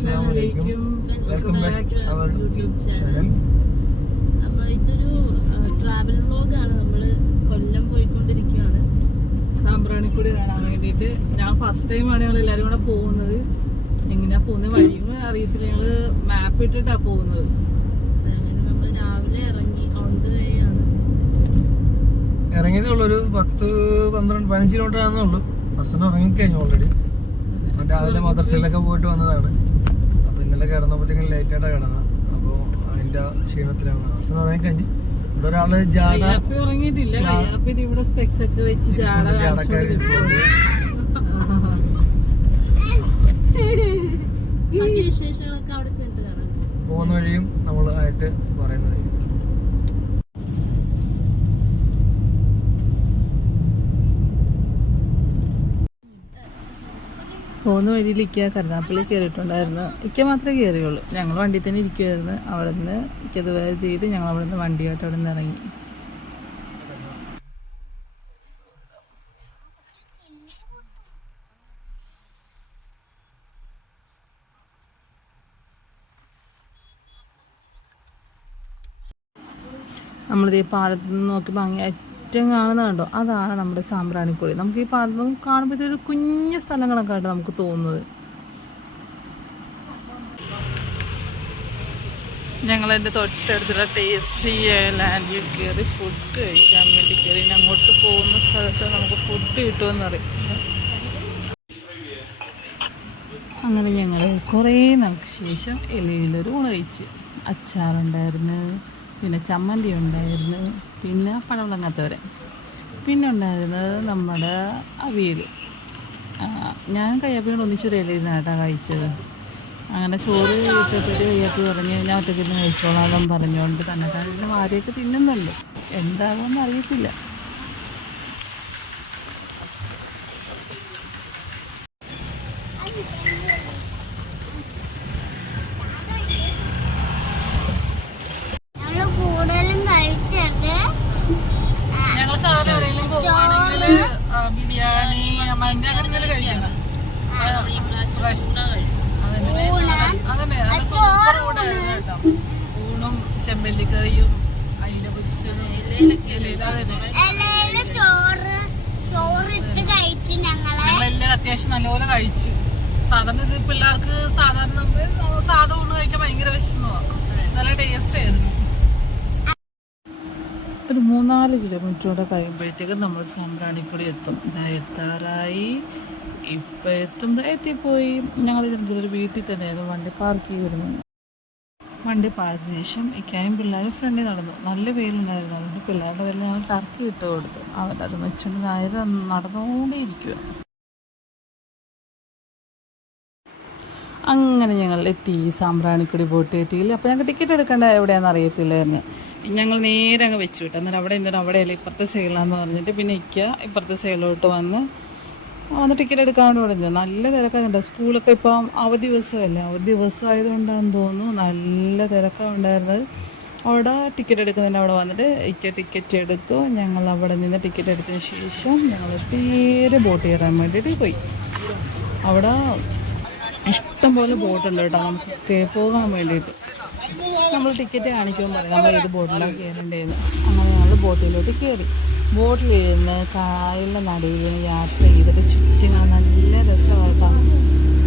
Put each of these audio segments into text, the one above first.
അസ്സലാമലൈക്കും. Welcome back to our YouTube channel. ഇതൊരു travel വ്ലോഗാണ്. നമ്മൾ കൊല്ലം പോയിക്കൊണ്ടിരിക്കുകയാണ് സാമ്പ്രാണിക്കുടി കാണാൻ വേണ്ടിയിട്ട്. ഞാൻ ഫസ്റ്റ് ടൈമാണ് ഞങ്ങൾ എല്ലാവരും കൂടെ പോകുന്നത്. എങ്ങനെയാ പോകുന്നത് വഴിയും അറിയത്തില്ല. ഞങ്ങള് മാപ്പ് ഇട്ടിട്ടാ പോകുന്നത്. നമ്മൾ രാവിലെ ഇറങ്ങി ഓൺ ദ വേ ആണ്. ഇറങ്ങിയതുള്ളൂ, ഒരു 10-15 കിലോമീറ്റർ ആണെന്നുള്ളൂ. ബസ്സിന് ഇറങ്ങിക്കഴിഞ്ഞു ഓൾറെഡി. രാവിലെ മദ്രസയിലൊക്കെ പോയിട്ട് വന്നതാണ്. അപ്പൊ ഇന്നലെ കിടന്നപ്പോഴത്തേക്കും ലേറ്റ് ആയിട്ടാണ് കിടന്നത്. അപ്പോൾ അതിന്റെ ക്ഷീണത്തിലാണ്. ബസ്സിന് ഇറങ്ങിക്കഴിഞ്ഞ് ഇവിടെ ഒരാള് ഇറങ്ങിയിട്ടില്ല. ഇവിടെ സ്പെക്സ് ഒക്കെ വെച്ച് ജാടക്കാരി വിശേഷങ്ങളൊക്കെ അവിടെ ചെന്നിട്ട് കാണാം. പോകുന്ന വഴിയും നമ്മൾ ആയിട്ട് പറയുന്നത്. പോകുന്ന വഴിയിൽ ഇക്ക കരുനാപ്പള്ളി കയറിയിട്ടുണ്ടായിരുന്നു. ഇക്ക മാത്രമേ കയറിയുള്ളൂ. ഞങ്ങൾ വണ്ടിയിൽ തന്നെ ഇരിക്കുമായിരുന്നു. അവിടെ നിന്ന് ഇക്കത് വേറെ ചെയ്ത് ഞങ്ങൾ അവിടെ നിന്ന് വണ്ടിയായിട്ട് അവിടെ നിന്ന് ഇറങ്ങി. നമ്മളിത് ഈ പാലത്ത് നിന്ന് നോക്കി ഭംഗി ഏറ്റവും കാണുന്നത് കണ്ടോ, അതാണ് നമ്മുടെ സാമ്പ്രാണിക്കുടി. നമുക്ക് ഈ പാലത്ത് കാണുമ്പോൾ ഒരു കുഞ്ഞു സ്ഥലങ്ങളൊക്കെ ആയിട്ട് നമുക്ക് തോന്നുന്നത്. ഞങ്ങളതിൻ്റെ തൊട്ടടുത്തുള്ള ടേസ്റ്റ് ലാൻഡിൽ കയറി ഫുഡ് കഴിക്കാൻ വേണ്ടി കയറി. അങ്ങോട്ട് പോകുന്ന സ്ഥലത്ത് നമുക്ക് ഫുഡ് കിട്ടുമെന്നറിയാം. അങ്ങനെ ഞങ്ങൾ കുറേ നാൾക്ക് ശേഷം ഇലയിലൊരു ഊണ് കഴിച്ച്. അച്ചാറുണ്ടായിരുന്നു, പിന്നെ ചമ്മന്തി ഉണ്ടായിരുന്നു, പിന്നെ പഴവളങ്ങാത്തവരെ, പിന്നെ ഉണ്ടായിരുന്നത് നമ്മുടെ അവിയൽ. ഞാൻ കയ്യാപ്പിയോട് ഒന്നിച്ചൊരു ഇലയിരുന്നാട്ടാ കഴിച്ചത്. അങ്ങനെ ചോറ് കിട്ടിയപ്പോഴേ കയ്യാപ്പി പറഞ്ഞ് ഞാൻ ഒറ്റയ്ക്കിരുന്ന് കഴിച്ചോളാം പറഞ്ഞുകൊണ്ട് തന്നെ തന്നെ വാരിയൊക്കെ തിന്നുന്നുണ്ട്. എന്താകുമെന്ന് അറിയത്തില്ല. ബിരിയാണി മന്തി അങ്ങനെ ഇങ്ങനെ കഴിക്കണം. ഊണും ചെമ്പല്ലിക്കറിയും അയില പൊരിച്ചതും ഞങ്ങളെല്ലാം അത്യാവശ്യം നല്ലപോലെ കഴിച്ചു. സാധാരണ ഇത് പിള്ളേർക്ക് സാധാരണ ഊണ് കഴിക്കാൻ ഭയങ്കര വിഷമമാണ്. നല്ല ടേസ്റ്റ് ആയിരുന്നു. ഒരു 3-4 കിലോമീറ്റർ കൂടെ കഴിയുമ്പോഴത്തേക്കും നമ്മൾ സാമ്പ്രാണിക്കുടി എത്തും. എത്താറായി. ഇപ്പം എത്തും. എത്തിപ്പോയി. ഞങ്ങൾ ഇതിനൊരു വീട്ടിൽ തന്നെയായിരുന്നു വണ്ടി പാർക്ക് ചെയ്തിരുന്നു. വണ്ടി പാർക്കിന് ശേഷം ഇക്കായും പിള്ളേരും ഫ്രണ്ടിൽ നടന്നു. നല്ല വെയിലുണ്ടായിരുന്നു. അതുകൊണ്ട് പിള്ളേരുടെ കയ്യിൽ ഞങ്ങൾ ടർക്കി ഇട്ട് കൊടുത്തു. അവരത് വെച്ചുകൊണ്ട് നേരെ നടന്നുകൊണ്ടേ ഇരിക്കുക. അങ്ങനെ ഞങ്ങൾ എത്തി സാമ്പ്രാണിക്കുടി ബോട്ട് കയറ്റിയില്ല. അപ്പോൾ ഞങ്ങൾക്ക് ടിക്കറ്റ് എടുക്കേണ്ട എവിടെയാണെന്ന് അറിയത്തില്ലായിരുന്നു. ഞങ്ങൾ നേരെ അങ്ങ് വെച്ച് വിട്ടു. അന്നേരം അവിടെയല്ല ഇപ്പുറത്തെ സൈഡിലാന്ന് പറഞ്ഞിട്ട് പിന്നെ ഇപ്പുറത്തെ സൈഡിലോട്ട് വന്ന് ടിക്കറ്റ് എടുക്കാണ്ട് പറഞ്ഞു. നല്ല തിരക്കാണ്. സ്കൂളൊക്കെ ഇപ്പം അവധി ദിവസമല്ലേ, അവധി ദിവസമായതുകൊണ്ടാണെന്ന് തോന്നുന്നു നല്ല തിരക്കാണ് ഉണ്ടായിരുന്നത്. അവിടെ ടിക്കറ്റ് എടുക്കുന്നതിന് അവിടെ വന്നിട്ട് ടിക്കറ്റ് എടുത്തു. ഞങ്ങൾ അവിടെ നിന്ന് ടിക്കറ്റ് എടുത്തതിന് ശേഷം ഞങ്ങൾ നേരെ ബോട്ട് കയറാൻ വേണ്ടിയിട്ട് പോയി. അവിടെ ഇഷ്ടംപോലെ ബോട്ടുണ്ട് കേട്ടോ നമുക്ക് പോകാൻ വേണ്ടിയിട്ട്. നമ്മൾ ടിക്കറ്റ് കാണിക്കുമ്പോൾ പറയും നമ്മൾ ഏത് ബോട്ടിലാണ് കയറേണ്ടതെന്ന്. അങ്ങനെ ഞങ്ങൾ ബോട്ടിലോട്ട് കയറി. ബോട്ടിൽ ഇരുന്ന് കായലിൻ്റെ നടുവിൽ യാത്ര ചെയ്തിട്ട് ചുറ്റും നല്ല രസമായിട്ടാണ്.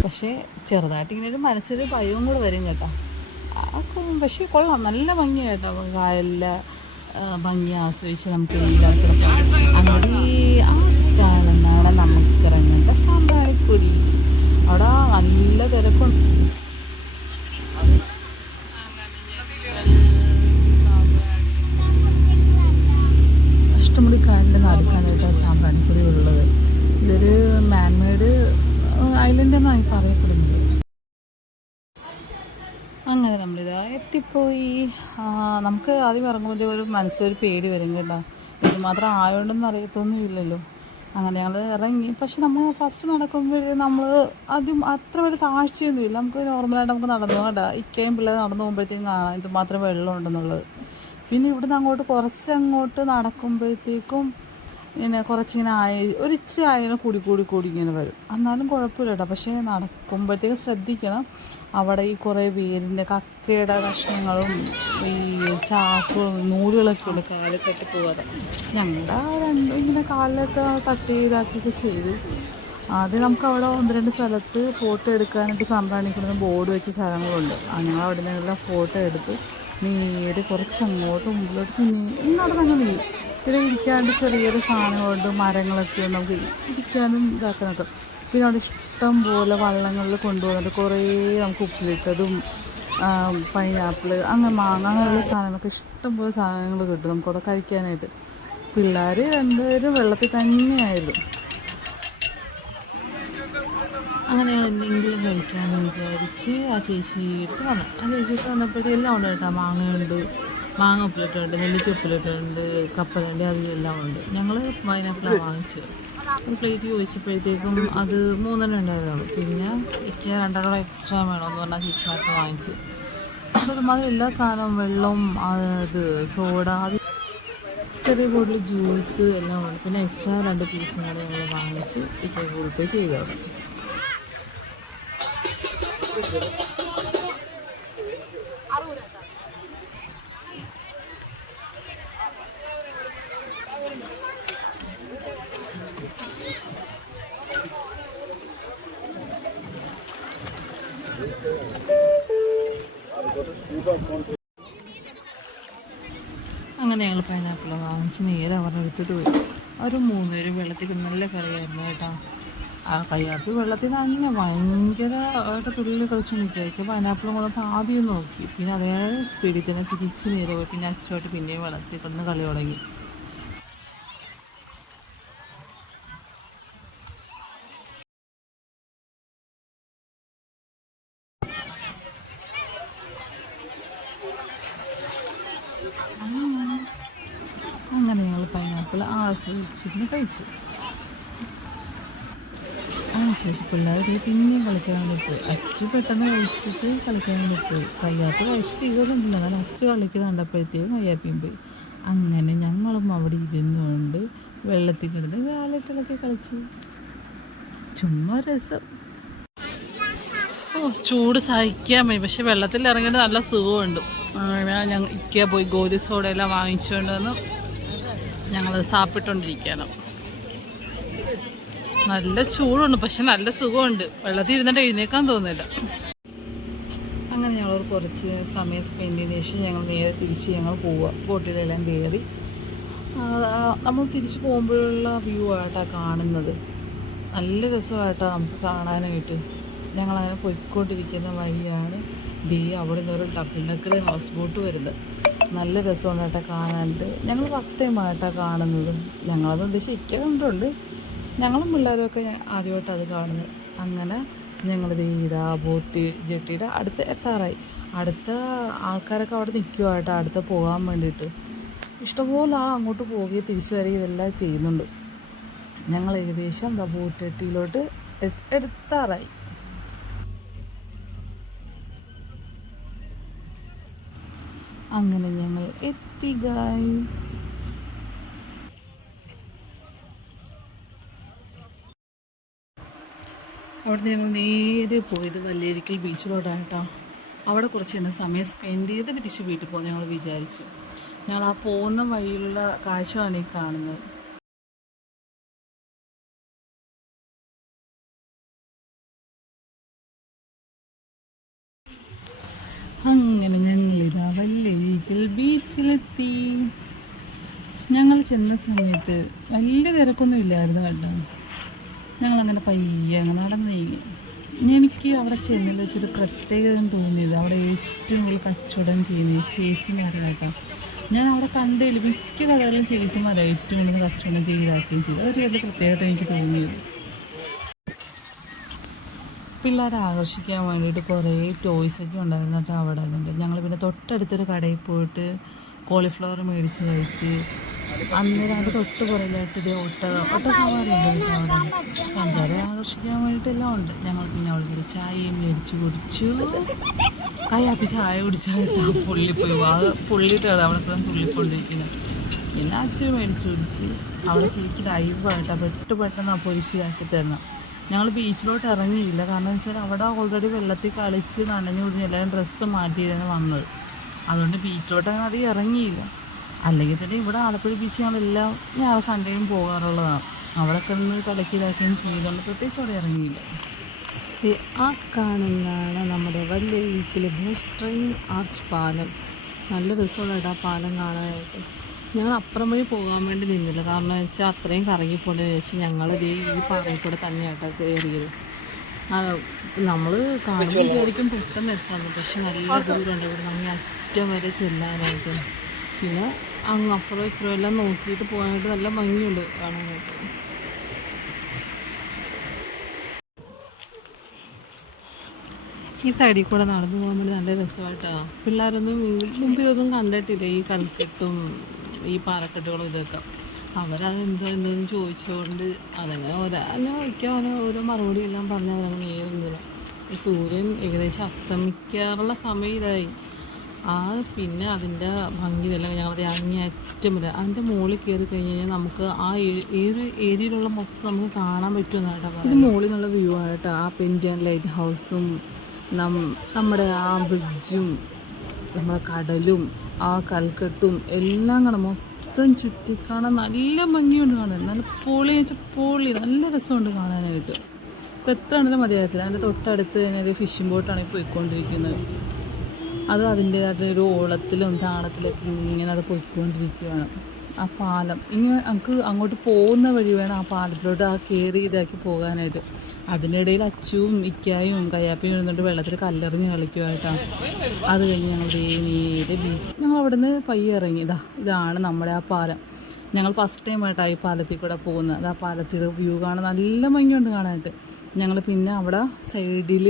പക്ഷേ ചെറുതായിട്ട് ഇങ്ങനെ ഒരു മനസ്സിൽ ഭയവും കൂടെ വരും കേട്ടോ. പക്ഷേ കൊള്ളാം, നല്ല ഭംഗി കേട്ടോ. കായലിലെ ഭംഗി ആസ്വദിച്ച് നമുക്ക് എല്ലാവർക്കും അങ്ങനെ ആ കാണുന്നതാണ് നമുക്ക് ഇറങ്ങേണ്ട സാമ്പ്രാണിക്കുടി. അവിടെ നല്ല തിരക്കുണ്ട്. ഇഷ്ടംപടി കായലിൻ്റെ നടുക്കാനായിട്ട് സാമ്പ്രാണിക്കുടി ഉള്ളത്. ഇതൊരു മാൻമെയ്ഡ് ഐലൻഡ് എന്നാണ് പറയപ്പെടുന്നത്. അങ്ങനെ നമ്മളിതാ എത്തിപ്പോയി. നമുക്ക് ആദ്യം ഇറങ്ങുമ്പോൾ ഒരു മനസ്സിലൊരു പേടി വരും കേട്ടോ. ഇത് മാത്രം ആയതുകൊണ്ടൊന്നും അറിയത്തൊന്നുമില്ലല്ലോ. അങ്ങനെ ഞങ്ങൾ ഇറങ്ങി. പക്ഷെ നമ്മൾ ഫസ്റ്റ് നടക്കുമ്പോഴേ നമ്മൾ ആദ്യം അത്ര വലിയ താഴ്ചയൊന്നുമില്ല. നമുക്ക് നോർമലായിട്ട് നമുക്ക് നടന്നു പോകണ്ട. ഇക്കയും പിള്ളേർ നടന്നു പോകുമ്പോഴത്തേക്കും കാണാം ഇതുമാത്രം വെള്ളം ഉണ്ടെന്നുള്ളത്. പിന്നെ ഇവിടുന്ന് അങ്ങോട്ട് കുറച്ചങ്ങോട്ട് നടക്കുമ്പോഴത്തേക്കും ഇങ്ങനെ കുറച്ചിങ്ങനെ ഒരിച്ചിരി ആയാലും കൂടി ഇങ്ങനെ വരും. എന്നാലും കുഴപ്പമില്ല കേട്ടോ. പക്ഷേ നടക്കുമ്പോഴത്തേക്ക് ശ്രദ്ധിക്കണം. അവിടെ ഈ കുറേ വേരിൻ്റെ കക്കയുടെ കഷ്ണങ്ങളും ഈ ചാക്കും നൂലുകളൊക്കെ ഉണ്ട്, കാലിൽ തട്ടി പോകാതെ. ഞങ്ങളുടെ രണ്ടും ഇങ്ങനെ കാലിലൊക്കെ തട്ടി ഇതാക്കിയൊക്കെ ചെയ്തു. ആദ്യം നമുക്ക് അവിടെ 1-2 സ്ഥലത്ത് ഫോട്ടോ എടുക്കാനായിട്ട് സാമ്പ്രാണിക്കുന്ന ബോർഡ് വെച്ച സ്ഥലങ്ങളുണ്ട്. ഞങ്ങൾ അവിടെ നിന്നെല്ലാം ഫോട്ടോ എടുത്ത് നേരെ കുറച്ച് അങ്ങോട്ട് മുമ്പിലോട്ട് നടന്നങ്ങ് നീ ഇവിടെ ഇരിക്കാണ്ട് ചെറിയൊരു സാധനങ്ങളുണ്ട്, മരങ്ങളൊക്കെ ഉണ്ട്, നമുക്ക് ഇരിക്കാനും ഇതാക്കാനൊക്കെ. പിന്നെ അവിടെ ഇഷ്ടം പോലെ വള്ളങ്ങളിൽ കൊണ്ടുപോകുന്നുണ്ട് കുറേ നമുക്ക് ഉപ്പിലിട്ടതും പൈനാപ്പിൾ അങ്ങനെ മാങ്ങ അങ്ങനെയുള്ള സാധനങ്ങളൊക്കെ ഇഷ്ടം പോലെ സാധനങ്ങൾ കിട്ടും നമുക്കവിടെ കഴിക്കാനായിട്ട്. പിള്ളേർ രണ്ടുപേരും വെള്ളത്തിൽ തന്നെയായിരുന്നു. അങ്ങനെ എന്തെങ്കിലും കഴിക്കാമെന്ന് വിചാരിച്ച് ആ ചേച്ചിയെടുത്ത് വന്നു. ആ ചേച്ചിയിട്ട് വന്നപ്പോഴേ എല്ലാം ഉണ്ട് കേട്ടോ. മാങ്ങയുണ്ട്, മാങ്ങ ഉപ്പിലിട്ടുണ്ട്, നെല്ലിക്ക ഉപ്പിലിട്ടുണ്ട്, കപ്പലുണ്ട്, അതെല്ലാം ഉണ്ട്. ഞങ്ങൾ പൈനാപ്പിളാണ് വാങ്ങിച്ചത്. ഒരു പ്ലേറ്റ് ചോദിച്ചപ്പോഴത്തേക്കും അത് 3 ഉണ്ടായതാണ്. പിന്നെ എനിക്ക് 2 എക്സ്ട്രാ വേണമെന്ന് പറഞ്ഞാൽ ചേച്ചിമാർക്ക് വാങ്ങിച്ച്. അപ്പോൾ അത് എല്ലാ സാധനവും വെള്ളവും അത് സോഡ അത് ചെറിയ ബോട്ടിൽ ജ്യൂസ് എല്ലാം ഉണ്ട്. പിന്നെ എക്സ്ട്രാ 2 പീസും കൂടെ ഞങ്ങൾ വാങ്ങിച്ച് എനിക്ക് ഗൂഗിൾ പേ ചെയ്തതാണ്. അങ്ങനെ ഞങ്ങൾ പൈനാപ്പിൾ വാങ്ങിച്ച് നേരെ അവരുടെ അടുത്തിട്ട് പോയി. അവർ 3 പേരും വെള്ളത്തിൽ നല്ല കറിയായിരുന്നു കേട്ടോ. ആ കയ്യാപ്പി വെള്ളത്തിൽ തന്നെ ഭയങ്കരമായിട്ട് തുള്ളി കളിച്ചു നിൽക്കുക. പൈനാപ്പിളും കൂടെ ആദ്യം നോക്കി, പിന്നെ അതേ സ്പീഡിൽ തന്നെ തിരിച്ച് നേരെ പോയി. പിന്നെ അച്ചോട്ട് പിന്നെയും വെള്ളത്തിൽ കിടന്ന് കളി തുടങ്ങി. അങ്ങനെ ഞങ്ങൾ പൈനാപ്പിൾ ആസ്വദിച്ചിരുന്ന് കഴിച്ചു. അതിനുശേഷം പിള്ളേർ പിന്നെയും കളിക്കാൻ വേണ്ടി പോയി. അച്ചു പെട്ടെന്ന് കഴിച്ചിട്ട് കളിക്കാൻ വേണ്ടി പോയി. കയ്യാപ്പ് കഴിച്ചിട്ട് തീർന്നിട്ടില്ല, കാരണം അച്ചു കളിക്കുന്നത് കണ്ടപ്പോഴത്തേക്കും കയ്യാപ്പിയും പോയി. അങ്ങനെ ഞങ്ങളും അവിടെ ഇരുന്നുകൊണ്ട് വെള്ളത്തിൽ കിടന്ന് വാലറ്റിലൊക്കെ കളിച്ച് ചുമ്മാ രസം. ചൂട് സഹിക്കാൻ പോയി, പക്ഷെ വെള്ളത്തിൽ ഇറങ്ങിയിട്ട് നല്ല സുഖമുണ്ട്. ഞങ്ങൾ ഇക്ക പോയി ഗോലി സോഡയെല്ലാം വാങ്ങിച്ചുകൊണ്ട് വന്ന് ഞങ്ങളത് സാപ്പിട്ടുകൊണ്ടിരിക്കുകയാണ്. നല്ല ചൂടുണ്ട്, പക്ഷെ നല്ല സുഖമുണ്ട്. വെള്ളത്തിൽ ഇരുന്നിട്ട് എഴുന്നേക്കാൻ തോന്നില്ല. അങ്ങനെ ഞങ്ങൾ കുറച്ച് സമയം സ്പെൻഡ് ചെയ്തതിന് ശേഷം ഞങ്ങൾ നേരെ തിരിച്ച് പോവുക. ബോട്ടിലെല്ലാം കയറി നമ്മൾ തിരിച്ച് പോകുമ്പോഴുള്ള വ്യൂ ആയിട്ടാണ് കാണുന്നത്. നല്ല രസമായിട്ടാണ് നമുക്ക് കാണാനായിട്ട്. ഞങ്ങളങ്ങനെ പോയിക്കൊണ്ടിരിക്കുന്ന വഴിയാണ് അവിടെ നിന്നൊരു ഡബിൾ ഡെക്കർ ഹൗസ് ബോട്ട് വരുന്നത്. നല്ല രസമാണ് കേട്ടോ കാണാനായിട്ട്. ഞങ്ങൾ ഫസ്റ്റ് ടൈമായിട്ടാണ് കാണുന്നത്. ഞങ്ങളതുകൊണ്ട് ശരിക്കും കണ്ടിട്ടുണ്ട്, ഞങ്ങളും പിള്ളേരൊക്കെ ആദ്യമായിട്ട് അത് കാണുന്നത്. അങ്ങനെ ഞങ്ങൾ ബോട്ട് ജെട്ടിയുടെ അടുത്ത് എത്താറായി. അടുത്ത ആൾക്കാരൊക്കെ അവിടെ നിൽക്കുവാട്ടോ അടുത്ത് പോകാൻ വേണ്ടിയിട്ട്. ഇഷ്ടംപോലെ അങ്ങോട്ട് പോവുകയും തിരിച്ചു വരികയും ഇതെല്ലാം ചെയ്യുന്നുണ്ട്. ഞങ്ങൾ ഏകദേശം ബോട്ട് ജെട്ടിയിലോട്ട് എത്താറായി. അങ്ങനെ ഞങ്ങൾ എത്തി ഗൈസ്. അവിടെ ഞങ്ങൾ നേരെ പോയത് വല്ലേരിക്കൽ ബീച്ചിലോട്ടാണ് കേട്ടോ. അവിടെ കുറച്ച് സമയം സ്പെൻഡ് ചെയ്ത് തിരിച്ച് വീട്ടിൽ പോകുന്ന ഞങ്ങൾ വിചാരിച്ചു. ഞങ്ങൾ ആ പോകുന്ന വഴിയിലുള്ള കാഴ്ചകളാണ് ഈ കാണുന്നത്. അങ്ങനെ ഞങ്ങളിതാ വല്ലേരിക്കൽ ബീച്ചിലെത്തി. ഞങ്ങൾ ചെന്ന സമയത്ത് വലിയ തിരക്കൊന്നും ഇല്ലായിരുന്നു കേട്ടോ. ഞങ്ങളങ്ങനെ പയ്യെ അങ്ങനെ നടന്നു നീങ്ങി. എനിക്ക് അവിടെ ചെന്നിൽ വെച്ചൊരു പ്രത്യേകത തോന്നിയത് അവിടെ ഏറ്റവും കൂടുതൽ കച്ചവടം ചെയ്യുന്നത് ചേച്ചിമാരാണ് കേട്ടോ. ഞാൻ അവിടെ കണ്ടതിൽ മിക്ക കടകളിലും ചേച്ചിമാരാണ് ഏറ്റവും കൂടുതൽ കച്ചവടം ചെയ്താക്കുകയും ചെയ്തു. അതൊരു വലിയ പ്രത്യേകത എനിക്ക് തോന്നിയത്. പിള്ളേരെ ആകർഷിക്കാൻ വേണ്ടിയിട്ട് കുറേ ടോയ്സൊക്കെ ഉണ്ടായിരുന്നു കേട്ടോ അവിടെ. അതുകൊണ്ട് ഞങ്ങൾ പിന്നെ തൊട്ടടുത്തൊരു കടയിൽ പോയിട്ട് കോളിഫ്ലവർ മേടിച്ച് കഴിച്ച്. അന്നേരം അത് തൊട്ട് പുറകിലായിട്ട് ഇത് ഒട്ട സവാരി ഉണ്ട് കേട്ടോ. അവിടെ സഞ്ചാരം ആകർഷിക്കാൻ വേണ്ടിയിട്ടെല്ലാം ഉണ്ട്. ഞങ്ങൾ പിന്നെ അവിടെ ഒരു ചായയും മേടിച്ച് കുടിച്ചു. കയ്യാപ്പി ചായ കുടിച്ചായിട്ട് പുള്ളിപ്പോയി പുള്ളിയിട്ട് അവിടെ തുള്ളിക്കൊണ്ടിരിക്കുന്നത്. പിന്നെ അച്ഛൻ മേടിച്ച് കുടിച്ച് അവിടെ ചേച്ചി ലൈവായിട്ടാണ് പെട്ടെന്ന് പൊരിച്ചാക്കി തരണം. ഞങ്ങൾ ബീച്ചിലോട്ട് ഇറങ്ങിയില്ല, കാരണം എന്ന് വെച്ചാൽ അവിടെ ഓൾറെഡി വെള്ളത്തിൽ കളിച്ച് നനഞ്ഞു കുടിഞ്ഞ് എല്ലാവരും ഡ്രസ്സ് മാറ്റിയാണ് വന്നത്. അതുകൊണ്ട് ബീച്ചിലോട്ട് അങ്ങനെ അധികം ഇറങ്ങിയില്ല. അല്ലെങ്കിൽ തന്നെ ഇവിടെ ആലപ്പുഴ ബീച്ച് ഞങ്ങളെല്ലാം ഞാൻ സൺഡേയും പോകാറുള്ളതാണ്. അവിടെ കിടന്ന് കളിക്കിലാക്കുകയും ചെയ്തുകൊണ്ട് പ്രത്യേകിച്ച് അവിടെ ഇറങ്ങിയില്ല. ആ കാണുന്നതാണ് നമ്മുടെ വലിയ ബീച്ചിലെ ബൂസ്റ്ററിങ് ആർച്ച് പാലം. നല്ല രസമുള്ള ആ പാലം കാണാനായിട്ട്. ഞങ്ങൾ അപ്പുറം വഴി പോകാൻ വേണ്ടി നിന്നില്ല, കാരണം വെച്ചാൽ അത്രയും കറങ്ങിപ്പോലെ വെച്ച് ഞങ്ങൾ ഈ പാറയിൽ കൂടെ തന്നെയായിട്ടാണ് കയറിയത്. നമ്മൾ കാണുമ്പോൾ വിചാരിക്കും പെട്ടെന്ന് എത്താമെന്ന്, പക്ഷെ നല്ല ദൂരമുണ്ട് ഇവിടെ നമ്മൾ അറ്റം വരെ ചെല്ലാനായിട്ട്. പിന്നെ അങ്ങ് അപ്പുറം ഇപ്പുറം എല്ലാം നോക്കിയിട്ട് പോകാനായിട്ട് നല്ല ഭംഗിയുണ്ട് കാണാനായിട്ട്. ഈ സൈഡിൽ കൂടെ നടന്നു പോകാൻ വേണ്ടി നല്ല രസമായിട്ടാണ്. പിള്ളേരൊന്നും മുമ്പ് ഇതൊന്നും കണ്ടിട്ടില്ല, ഈ കളിക്കെട്ടും ഈ പാറക്കെട്ടുകളും ഇതൊക്കെ. അവരതെന്തോന്ന് ചോദിച്ചുകൊണ്ട് അതങ്ങനെ ചോദിക്കാൻ ഓരോ മറുപടി എല്ലാം പറഞ്ഞ് അവരങ്ങനെ ഏറുന്നില്ല. ഈ സൂര്യൻ ഏകദേശം അസ്തമിക്കാറുള്ള സമയം ഇതായി. പിന്നെ അതിൻ്റെ ഭംഗി ഇതെല്ലാം ഞങ്ങൾ അങ്ങേ അറ്റം വരെ അതിൻ്റെ മുകളിൽ കയറി കഴിഞ്ഞ് കഴിഞ്ഞാൽ നമുക്ക് ആ ഏരിയയിലുള്ള മൊത്തം നമുക്ക് കാണാൻ പറ്റുമെന്നായിട്ടാണ്. ഇത് മുകളിൽ നിന്നുള്ള വ്യൂ ആയിട്ട് ആ പെൻഡിയൻ ലൈറ്റ് ഹൗസും നമ്മുടെ ആ ബ്രിഡ്ജും നമ്മുടെ കടലും ആ കൽക്കെട്ടും എല്ലാം കാണാൻ മൊത്തം ചുറ്റിക്കാണാൻ നല്ല ഭംഗിയുണ്ട് കാണാൻ. നല്ല പൊളി വെച്ചാൽ പൊളി നല്ല രസമുണ്ട് കാണാനായിട്ട്. ഇപ്പോൾ എത്ര ആണെങ്കിലും മതിയാകത്തില്ല. അതിൻ്റെ തൊട്ടടുത്ത് തന്നെ ഒരു ഫിഷിംഗ് ബോട്ടാണ് ഈ പോയിക്കൊണ്ടിരിക്കുന്നത്. അത് അതിൻ്റേതായിട്ടൊരു ഓളത്തിലും താളത്തിലൊക്കെ ഇങ്ങനെ അത് പോയിക്കൊണ്ടിരിക്കുകയാണ്. ആ പാലം ഇനി നമുക്ക് അങ്ങോട്ട് പോകുന്ന വഴി വേണം ആ പാലത്തിലോട്ട് ആ കയറി ഇതാക്കി പോകാനായിട്ട്. അതിനിടയിൽ അച്ചുവും ഇക്കായും കയ്യാപ്പയും എഴുന്നിട്ട് വെള്ളത്തിൽ കല്ലെറിഞ്ഞ് കളിക്കുമായിട്ടാണ്. അത് കഴിഞ്ഞ് ഞങ്ങൾ നേരെ ബീച്ച് ഞങ്ങൾ അവിടെ നിന്ന് പയ്യെ ഇറങ്ങി. ഇതാണ് നമ്മുടെ ആ പാലം. ഞങ്ങൾ ഫസ്റ്റ് ടൈമായിട്ടാണ് ഈ പാലത്തിൽ കൂടെ പോകുന്നത്. അത് ആ പാലത്തിൻ്റെ വ്യൂ കാണാൻ നല്ല ഭംഗിയുണ്ട് കാണാനായിട്ട്. ഞങ്ങൾ പിന്നെ അവിടെ സൈഡിൽ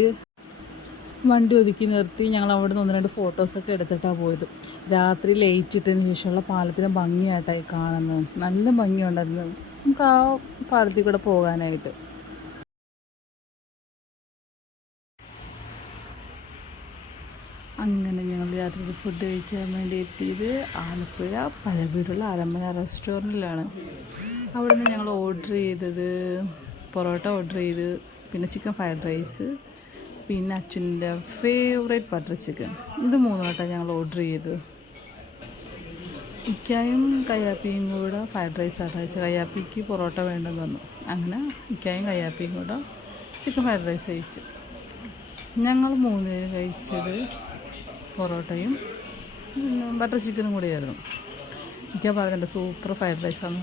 വണ്ടി ഒതുക്കി നിർത്തി ഞങ്ങൾ അവിടെ നിന്ന് 1-2 ഫോട്ടോസൊക്കെ എടുത്തിട്ടാണ് പോയത്. രാത്രി ലൈറ്റ് ഇട്ടതിന് ശേഷമുള്ള പാലത്തിന് ഭംഗിയായിട്ടായി കാണുന്നത്. നല്ല ഭംഗിയുണ്ടായിരുന്നു നമുക്ക് ആ പാലത്തിൽ കൂടെ പോകാനായിട്ട്. അങ്ങനെ ഞങ്ങൾ രാത്രി ഫുഡ് കഴിക്കാൻ വേണ്ടി എത്തിയത് ആലപ്പുഴ പഴവീടുള്ള അരമന റെസ്റ്റോറൻറ്റിലാണ്. അവിടെ നിന്ന് ഞങ്ങൾ ഓർഡർ ചെയ്തത് പൊറോട്ട ഓർഡർ ചെയ്ത്, പിന്നെ ചിക്കൻ ഫ്രൈഡ് റൈസ്, പിന്നെ അച്ഛൻ്റെ ഫേവറേറ്റ് ബട്ടർ ചിക്കൻ. ഇത് 3 വട്ടം ഞങ്ങൾ ഓർഡർ ചെയ്തത്. ഇക്കായും കയ്യാപ്പിയും കൂടെ ഫ്രൈഡ് റൈസ് ആയിട്ട് കഴിച്ചു. കയ്യാപ്പിക്ക് പൊറോട്ട വേണ്ടെന്ന് പറഞ്ഞു. അങ്ങനെ ഇക്കായും കയ്യാപ്പിയും കൂടെ ചിക്കൻ ഫ്രൈഡ് റൈസ് കഴിച്ചു. ഞങ്ങൾ 3 പേര് കഴിച്ചത് പൊറോട്ടയും ബട്ടർ ചിക്കനും കൂടിയായിരുന്നു. ഇക്ക പറഞ്ഞിട്ട് സൂപ്പർ ഫ്രൈഡ് റൈസാണ്.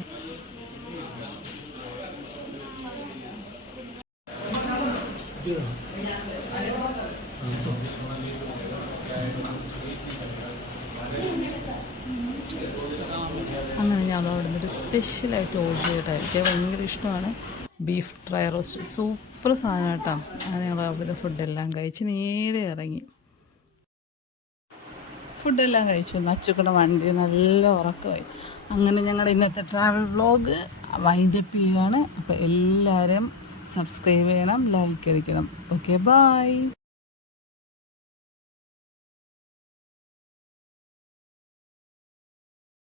അങ്ങനെ ഞാൻ അവിടെ നിന്നൊരു സ്പെഷ്യലായിട്ട് ഓർഡർ ചെയ്തിട്ടാണ്. എനിക്ക് ഭയങ്കര ഇഷ്ടമാണ് ബീഫ് ഡ്രൈ റോസ്റ്റ്. സൂപ്പർ സാധനം കേട്ടോ. അങ്ങനെ ഞങ്ങൾ അവിടുത്തെ ഫുഡെല്ലാം കഴിച്ച് നേരെ ഇറങ്ങി. ഫുഡെല്ലാം കഴിച്ചു. അച്ചുക്കടെ വണ്ടി നല്ല ഉറക്കമായി. അങ്ങനെ ഞങ്ങളുടെ ഇന്നത്തെ ട്രാവൽ വ്ളോഗ് വൈൻഡപ്പ് ചെയ്യുകയാണ്. അപ്പോൾ എല്ലാവരും സബ്സ്ക്രൈബ് ചെയ്യണം, ലൈക്ക് അടിക്കണം. Okay, by.